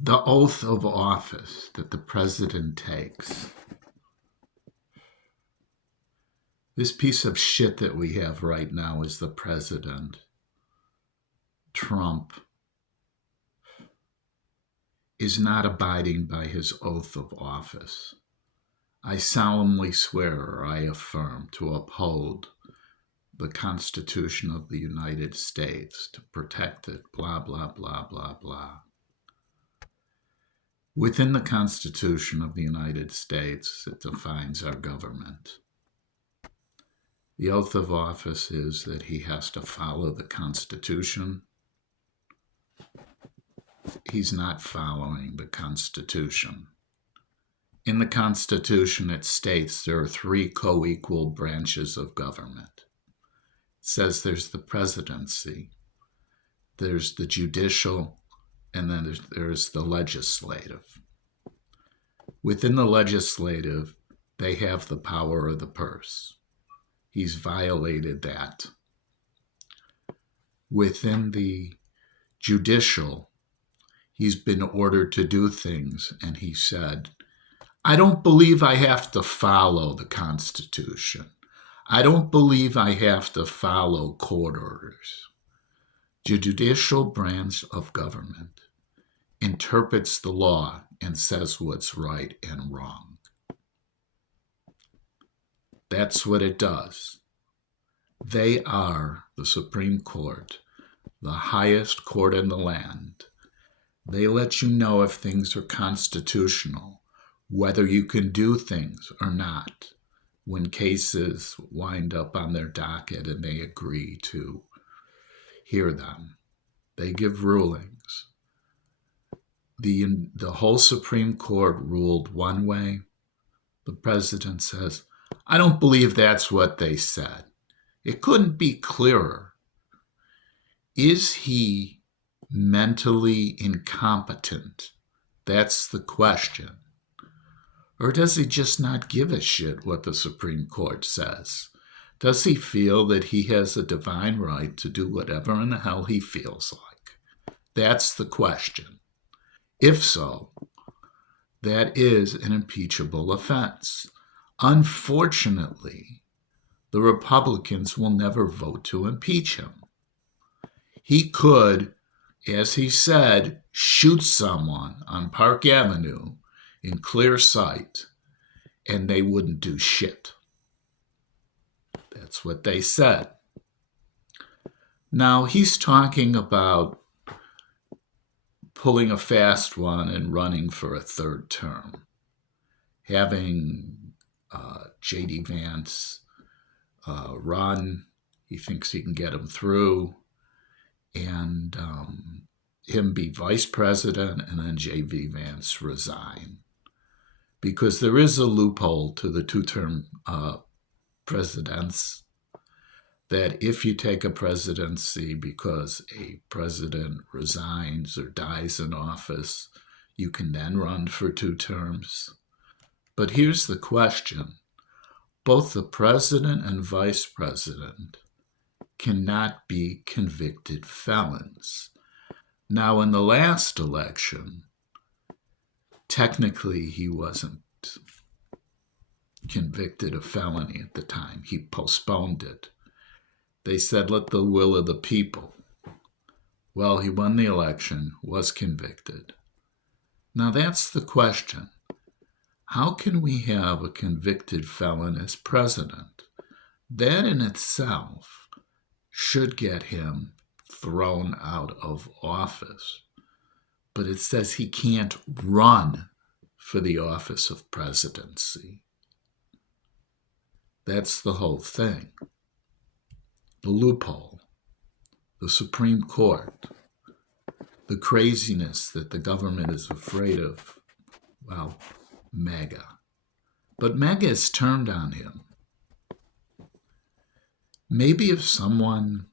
The oath of office that the president takes, this piece of shit that we have right now is the president, Trump, is not abiding by his oath of office. I solemnly swear or I affirm to uphold the Constitution of the United States, to protect it, blah, blah, blah, blah, blah. Within the Constitution of the United States, it defines our government. The oath of office is that he has to follow the Constitution. He's not following the Constitution. In the Constitution, it states there are three co-equal branches of government. It says there's the presidency, there's the judicial, and then there's the legislative. Within the legislative, they have the power of the purse. He's violated that. Within the judicial, he's been ordered to do things, and he said, I don't believe I have to follow the Constitution. I don't believe I have to follow court orders. The judicial branch of government interprets the law and says what's right and wrong. That's what it does. They are the Supreme Court, the highest court in the land. They let you know if things are constitutional, whether you can do things or not, when cases wind up on their docket and they agree to hear them. They give rulings. The whole Supreme Court ruled one way. The president says, I don't believe that's what they said. It couldn't be clearer. Is he mentally incompetent? That's the question. Or does he just not give a shit what the Supreme Court says? Does he feel that he has a divine right to do whatever in the hell he feels like? That's the question. If so, that is an impeachable offense. Unfortunately, the Republicans will never vote to impeach him. He could, as he said, shoot someone on Park Avenue in clear sight, and they wouldn't do shit. That's what they said. Now, he's talking about pulling a fast one and running for a third term, having J.D. Vance run. He thinks he can get him through, and him be vice president, and then J.D. Vance resign. Because there is a loophole to the two-term presidents, that if you take a presidency because a president resigns or dies in office, you can then run for 2 terms. But here's the question. Both the president and vice president cannot be convicted felons. Now, in the last election, technically he wasn't convicted of felony at the time. He postponed it. They said, let the will of the people. Well, he won the election, was convicted. Now that's the question. How can we have a convicted felon as president? That in itself should get him thrown out of office. But it says he can't run for the office of presidency. That's the whole thing. The loophole, the Supreme Court, the craziness that the government is afraid of, well, MAGA. But MAGA has turned on him. Maybe if someone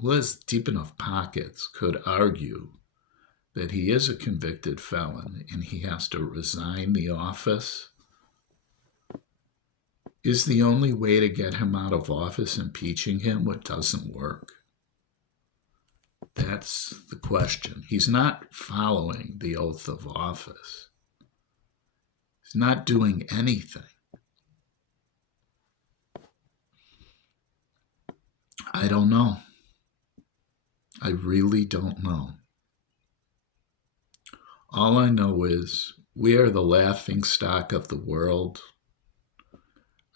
who has deep enough pockets could argue that he is a convicted felon and he has to resign the office, is the only way to get him out of office impeaching him what doesn't work? That's the question. He's not following the oath of office. He's not doing anything. I don't know. I really don't know. All I know is we are the laughing stock of the world.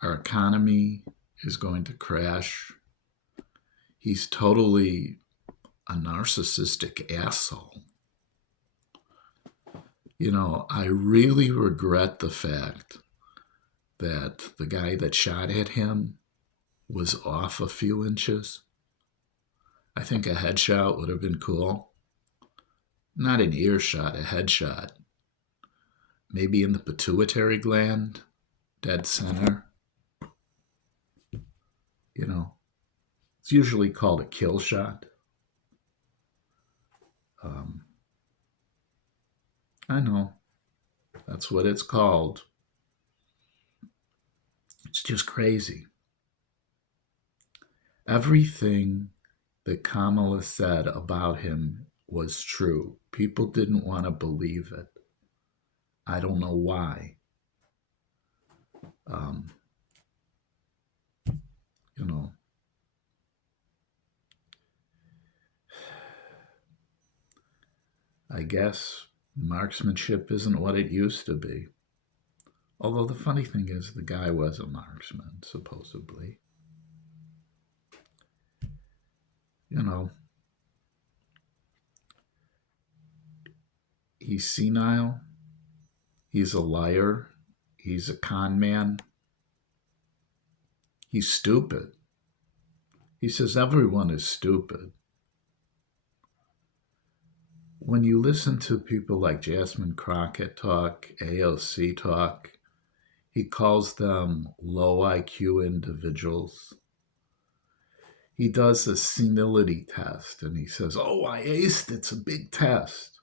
Our economy is going to crash. He's totally a narcissistic asshole. I really regret the fact that the guy that shot at him was off a few inches. I think a headshot would have been cool. Not an earshot, a headshot. Maybe in the pituitary gland, dead center. It's usually called a kill shot. I know. That's what it's called. It's just crazy. Everything that Kamala said about him was true. People didn't want to believe it. I don't know why. I guess marksmanship isn't what it used to be. Although the funny thing is, the guy was a marksman, supposedly. He's senile. He's a liar. He's a con man. He's stupid. He says everyone is stupid. When you listen to people like Jasmine Crockett talk, AOC talk, he calls them low IQ individuals. He does a senility test and he says, "Oh, I aced. It's a big test."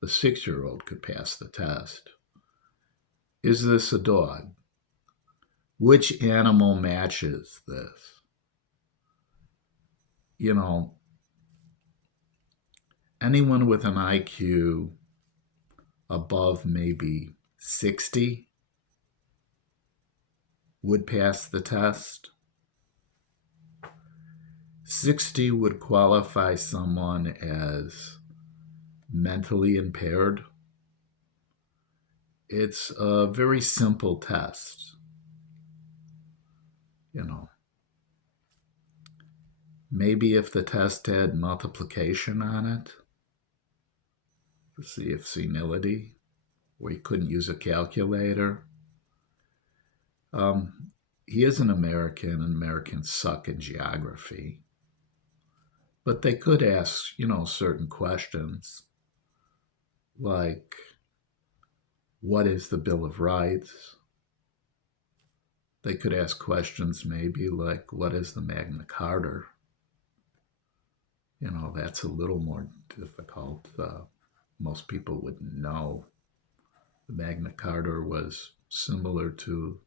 The 6-year-old could pass the test. Is this a dog? Which animal matches this? Anyone with an IQ above maybe 60 would pass the test. 60 would qualify someone as mentally impaired. It's a very simple test. Maybe if the test had multiplication on it, to see if senility, where you couldn't use a calculator. He is an American, and Americans suck in geography. But they could ask, certain questions like, what is the Bill of Rights? They could ask questions maybe like, what is the Magna Carta? That's a little more difficult. Most people wouldn't know. The Magna Carta was similar to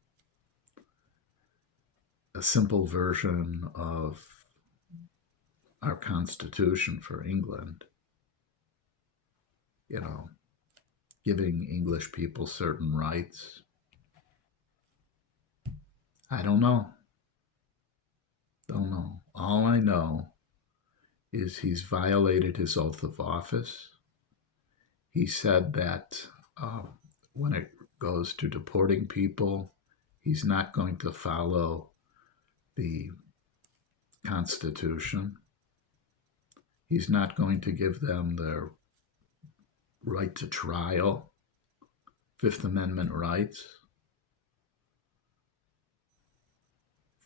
a simple version of our Constitution for England, giving English people certain rights. I don't know. Don't know. All I know is he's violated his oath of office. He said that when it goes to deporting people, he's not going to follow the Constitution. He's not going to give them their right to trial, Fifth Amendment rights,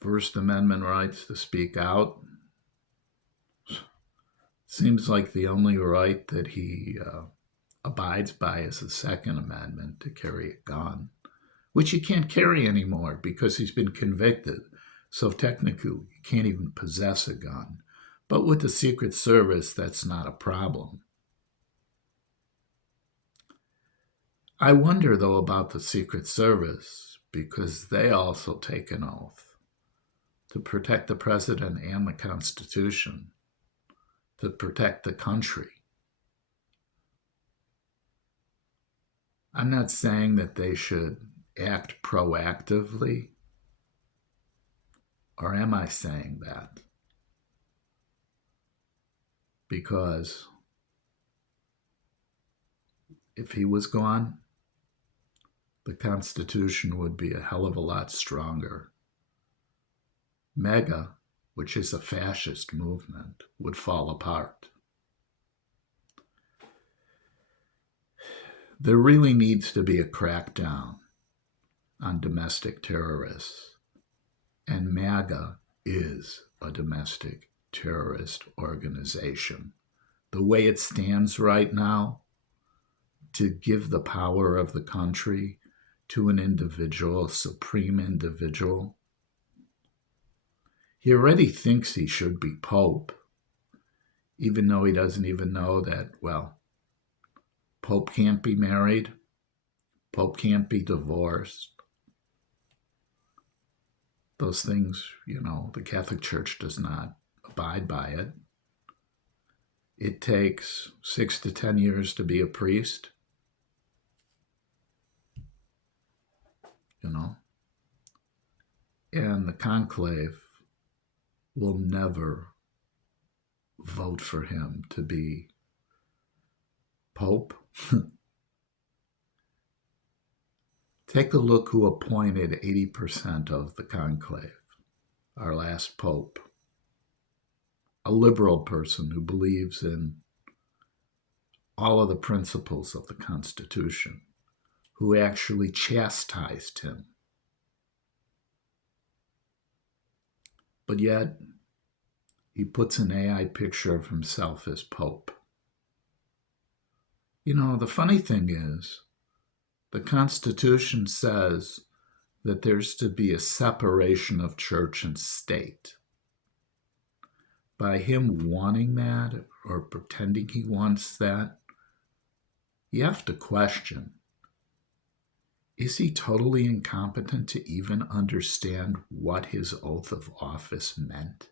First Amendment rights to speak out. Seems like the only right that he abides by is the Second Amendment, to carry a gun, which he can't carry anymore because he's been convicted. So technically, you can't even possess a gun. But with the Secret Service, that's not a problem. I wonder, though, about the Secret Service, because they also take an oath to protect the president and the Constitution, to protect the country. I'm not saying that they should act proactively, or am I saying that? Because if he was gone, the Constitution would be a hell of a lot stronger. MAGA, which is a fascist movement, would fall apart. There really needs to be a crackdown on domestic terrorists, and MAGA is a domestic terrorist organization. The way it stands right now, to give the power of the country to an individual, a supreme individual, he already thinks he should be Pope, even though he doesn't even know that, well, Pope can't be married, Pope can't be divorced. Those things, the Catholic Church does not abide by it. It takes 6 to 10 years to be a priest. And the conclave will never vote for him to be Pope. Take a look who appointed 80% of the conclave. Our last Pope. A liberal person who believes in all of the principles of the Constitution, who actually chastised him. But yet, he puts an AI picture of himself as Pope. The funny thing is, the Constitution says that there's to be a separation of church and state. By him wanting that, or pretending he wants that, you have to question, is he totally incompetent to even understand what his oath of office meant?